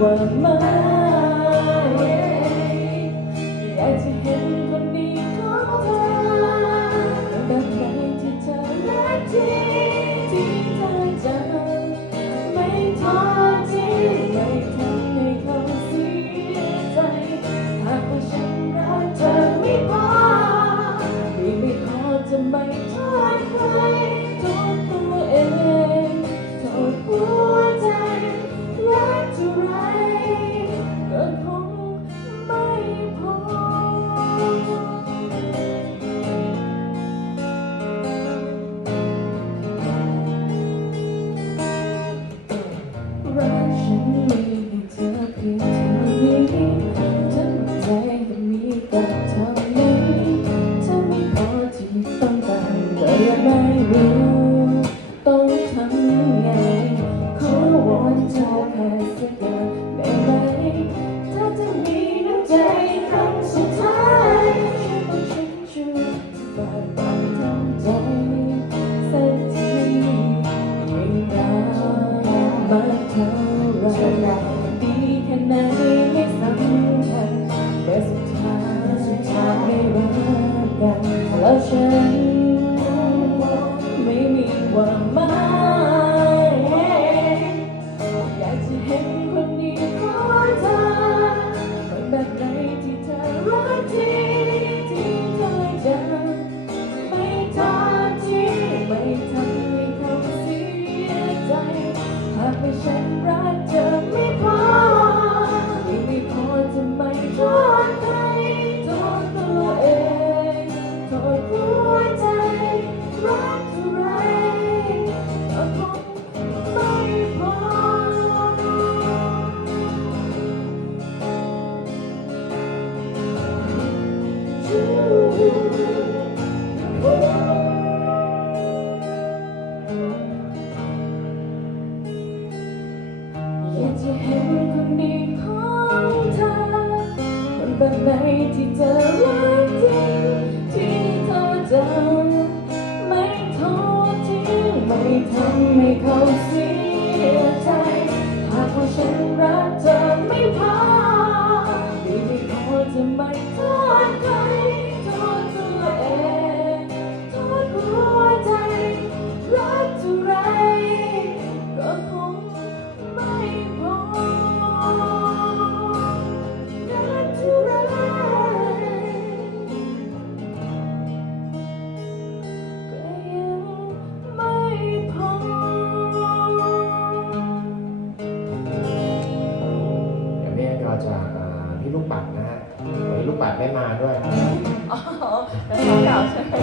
ว่าม่อยากจะเห็นคนดีของเธอแต่ใครที่เธอและที่ที่เธอใจ รักฉันมีให้เธอเพียงเท่านี้ฉันใจก็มีแต่เท่านี้ถ้าไม่พอที่ต้องการก็ยังไม่รู้ต้องทำไงขอวอนเธแค่สักอย่ กันเพราฉันไม่มีความหมาย วันไหนที่เธอรักจริงที่เธอจำไม่ท้อทิ้งไม่ทำให้เขาเสีย ลูกปัดนะฮะวัลูกปัดไม่มาด้วย อ๋อแล้วเขาเก่าใช่ไหม